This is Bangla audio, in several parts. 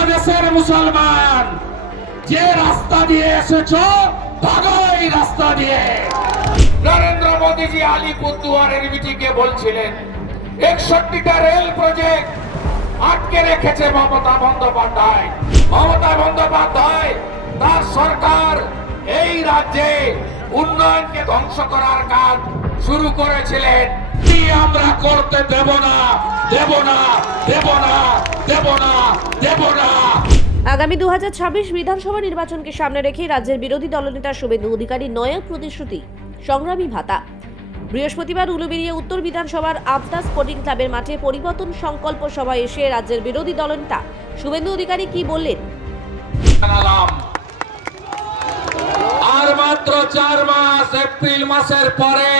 বাংলাদেশের মুসলমান, যে রাস্তা দিয়ে এসেছ, ভাগো এই রাস্তা দিয়ে। নরেন্দ্র মোদীজি আলিপুরদুয়ারের মিটিংয়ে বলছিলেন, একষট্টিটা রেল প্রজেক্ট আটকে রেখেছে মমতা বন্দ্যোপাধ্যায়। মমতা বন্দ্যোপাধ্যায়, তার সরকার এই রাজ্যে উন্নয়নকে ধ্বংস করার কাজ শুরু করেছিলেন। আমরা করতে দেব না? দেব না দেব না দেব না দেব না। আগামী দু বিধানসভা নির্বাচনকে সামনে রেখে রাজ্যের বিরোধী দলনেতা শুভেন্দু অধিকারী নয়া প্রতিশ্রুতি সংগ্রামী ভাতা। বৃহস্পতিবার উলুবেড়িয়া উত্তর বিধানসভার আবদা স্পোর্টিং ক্লাবের মাঠে পরিবর্তন সংকল্প সভায় এসে রাজ্যের বিরোধী দলনেতা শুভেন্দু অধিকারী কি বললেন? আর মাত্র চার মাস এপ্রিল মাসের পরে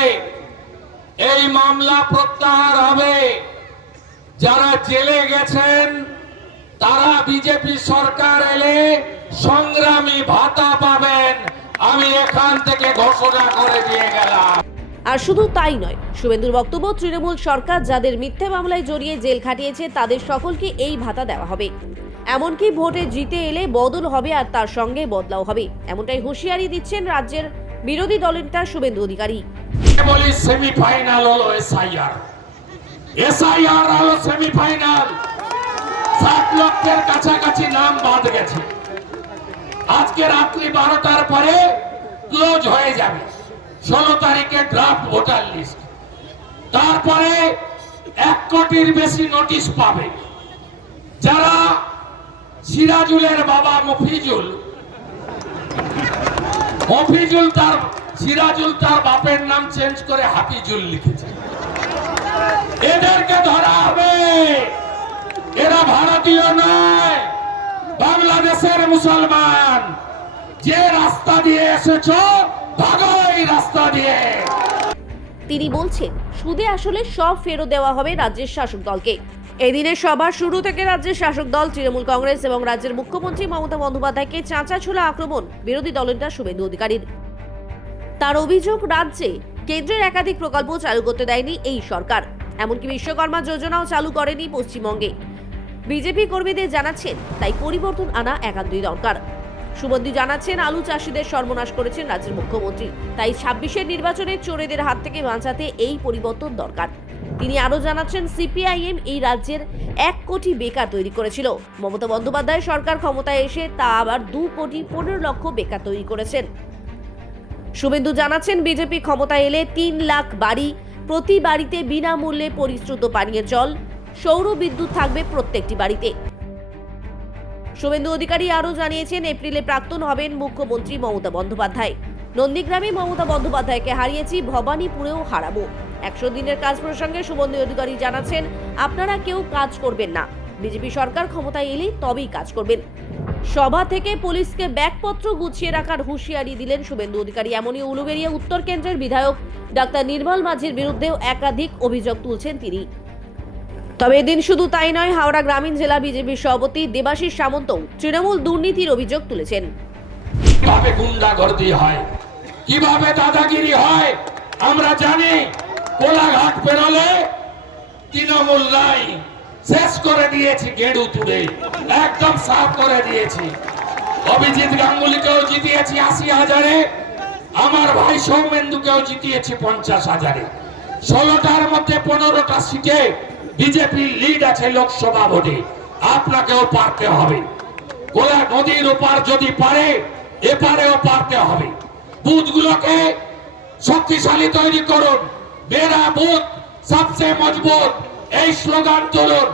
এই মামলা প্রত্যাহার হবে। যারা জেলে গেছেন, তারা বিজেপি সরকার এলে সংগ্রামী ভাতা পাবেন। আমি এখান থেকে ঘোষণা করে দিয়ে গেলাম। আর শুধু তাই নয়, শুভেন্দুর বক্তব্য, তৃণমূল সরকার যাদের মিথ্যে মামলায় জড়িয়ে জেল খাটিয়েছে, তাদের সকলকে এই ভাতা দেওয়া হবে। এমনকি ভোটে জিতে এলে বদল হবে আর তার সঙ্গে বদলাও হবে। এমনটাই হুঁশিয়ারি দিচ্ছেন রাজ্যের বিরোধী দলনেতা শুভেন্দু অধিকারী। বলি সেমিফাইনাল হলো এসআইআর এসআইআর হলো সেমিফাইনাল সাত লক্ষের কাছাকাছি নাম বাদ গেছে। আজকে রাত্রি বারোটার পরে ক্লোজ হয়ে যাবে। ষোলো তারিখে ড্রাফট ভোটার লিস্ট তারপরে এক কোটির বেশি নোটিশ পাবে। যারা সিরাজুলের বাবা মফিজুল মফিজুল তার সিরাজুল তার বাপের নাম চেঞ্জ করে হাফিজুল লিখেছে। এদেরকে ধরা হবে। এরা ভারতীয় নয়, বাংলাদেশের মুসলমান। যে রাস্তা দিয়ে এসেছ, ভাগো রাস্তা দিয়ে। তিনি বলছেন, সুদে আসলে সব ফেরত দেওয়া হবে রাজ্যের শাসক দলকে। এদিনের সভার শুরু থেকে রাজ্যের শাসক দল তৃণমূল কংগ্রেস এবং রাজ্যের মুখ্যমন্ত্রী মমতা বন্দ্যোপাধ্যায়কে চাঁচা ছোলা আক্রমণ বিরোধী দলনেতা শুভেন্দু অধিকারীর। তার অভিযোগ রাজ্যে কেন্দ্রের একাধিক প্রকল্প চালু করতে দেয়নি এই সরকার। এমনকি বিশ্বকর্মা যোজনাও চালু করেনি পশ্চিমবঙ্গে। বিজেপি কর্মীদের জানাচ্ছেন, তাই পরিবর্তন আনা একান্তই দরকার। সুবন্ধু জানাচ্ছেন, আলু চাষিদের সর্বনাশ করেছেন রাজ্যের মুখ্যমন্ত্রী। তাই ছাব্বিশের নির্বাচনে চোরেদের হাত থেকে বাঁচাতে এই পরিবর্তন দরকার। তিনি আরও জানাচ্ছেন, সিপিআইএম এই রাজ্যের এক কোটি বেকার তৈরি করেছিল। মমতা বন্দ্যোপাধ্যায় সরকার ক্ষমতায় এসে তা আবার দু কোটি পনেরো লক্ষ বেকার তৈরি করেছেন। শুভেন্দু জানাচ্ছেন, বিজেপি ক্ষমতায় এলে তিন লাখ বাড়ি প্রতি বাড়িতে বিনামূল্যে পরিশ্রুত পানীয় জল, সৌর বিদ্যুৎ থাকবে প্রত্যেকটি বাড়িতে। শুভেন্দু অধিকারী আরও জানিয়েছেন, এপ্রিলে প্রাক্তন হবেন মুখ্যমন্ত্রী মমতা বন্দ্যোপাধ্যায়। নন্দীগ্রামে মমতা বন্দ্যোপাধ্যায়কে হারিয়েছি, ভবানীপুরেও হারাবো। একশো দিনের কাজ প্রসঙ্গে শুভেন্দু অধিকারী জানাচ্ছেন, আপনারা কেউ কাজ করবেন না। বিজেপি সরকার ক্ষমতায় এলে তবেই কাজ করবেন। সভা থেকে পুলিশকে ব্যাগপত্র গুছিয়ে রাখার হুঁশিয়ারি দিলেন শুভেন্দু অধিকারী। এমনই উলুবেরিয়া উত্তর কেন্দ্রের বিধায়ক ডাক্তার নির্মল মাঝির বিরুদ্ধেও একাধিক অভিযোগ তুলছেন তিনি। তবে এদিন শুধু তাই নয়, হাওড়া গ্রামীণ জেলা বিজেপির সভাপতি দেবাশিস সামন্ত তৃণমূল দুর্নীতির অভিযোগ তুলেছেন। কীভাবে গুন্ডাগর্দি হয়? কীভাবে দাদাগিরি হয়? আমরা জানি, কোলাঘাট পেরোলে তৃণমূল নাই। শেষ করে দিয়েছি গেড়ু তুলে। একদম সাফ করে দিয়েছি। অভিজিৎ গাঙ্গুলিকেও জিতিয়েছি আশি হাজারে। আমার ভাই সৌমেন্দুকেও জিতিয়েছি পঞ্চাশ হাজারে। ষোলোটার মধ্যে পনেরোটা সিটে বিজেপি লিড আছে লোকসভা ভোটে। আপনাকেও পারতে হবে। গোলা নদীর ওপার যদি পারে, এপারেও পারতে হবে। বুথগুলোকে শক্তিশালী তৈরি করুন। মেরা বুথ সবচেয়ে মজবুত। এই স্লোগান তুলুন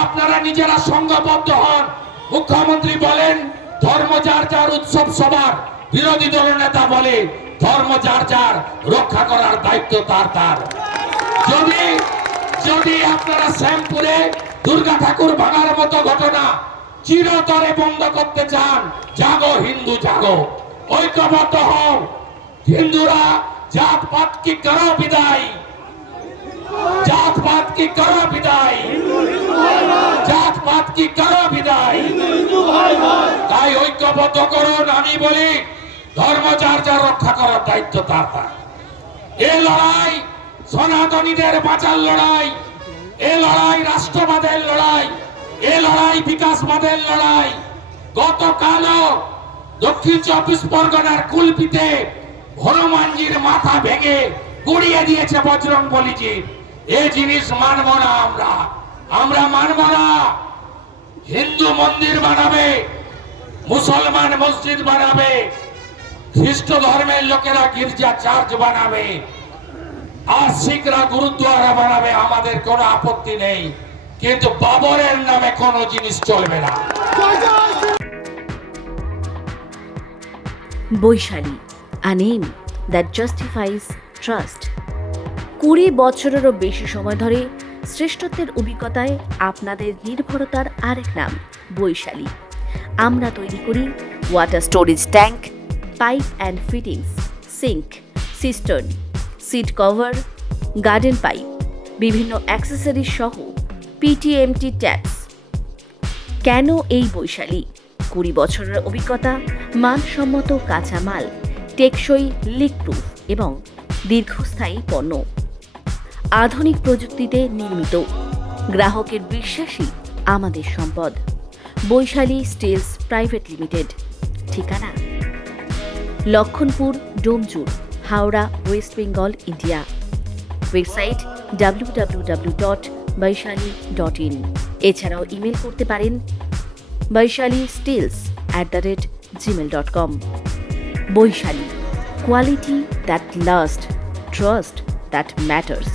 আপনারা নিজেরা সংঘবদ্ধ হন। মুখ্যমন্ত্রী বলেন, ধর্ম যার যার উৎসব সবার, বিরোধী দল নেতা বলে, ধর্ম যার যার রক্ষা করার দায়িত্ব তার তার। যদি যদি আপনারা শ্যামপুরে দুর্গা ঠাকুর ভাঙার মতো ঘটনা চিরতরে বন্ধ করতে চান, জাগো হিন্দু, জাগো। ঐক্যবদ্ধ হও। হিন্দুরা জাত পাত কি করো বিদায়? জাত পাত কি করো বিদায়? জাত পাত কি করো বিদায়? তাই ঐক্যবদ্ধ করুন আমি বলি ধর্ম যার যার রক্ষা করার দায়িত্ব তার এ লড়াই সনাতনীদের বাঁচার লড়াই, এ লড়াই রাষ্ট্রবাদের লড়াই, এ লড়াই বিকাশবাদের লড়াই। গতকালও দক্ষিণ চব্বিশ পরগনার কুলপিতে হনুমানজির মাথা ভেঙে গুড়িয়ে দিয়েছে বজরং বলিজি এ জিনিস মানব না আমরা। আমরা মানব না। হিন্দু মন্দির বানাবে, মুসলমান মসজিদ বানাবে, খ্রিস্ট ধর্মের লোকেরা গির্জা চার্চ বানাবে, আর শিখরা গুরুদ্বারা বানাবে, আমাদের কোনো আপত্তি নেই। কিন্তু বাবরের নামে কোনো জিনিস চলবে না। Vaishali a name that justifies কুড়ি বছরেরও বেশি সময় ধরে শ্রেষ্ঠত্বের অভিজ্ঞতায় আপনাদের নির্ভরতার আরেক নাম, বৈশালী। আমরা তৈরি করি water storage tank pipe and fittings sink cistern seat cover garden pipe বিভিন্ন অ্যাক্সেসরিজ সহ পিটিএমটি ট্যাক্স কেন এই বৈশালী? কুড়ি বছরের অভিজ্ঞতা, মানসম্মত কাঁচামাল, টেকসই লিকপ্রুফ এবং দীর্ঘস্থায়ী পণ্য। আধুনিক প্রযুক্তিতে নির্মিত। গ্রাহকের বিশ্বাসী আমাদের সম্পদ। Vaishali steels private limited. ঠিকানা? Lakshanpur, Domjur, Howrah, West Bengal, India. Website W dot Vaishali dot in. এছাড়াও ইমেল করতে পারেন Vaishali steels at the rate gmail dot com. Vaishali quality that last trust that matters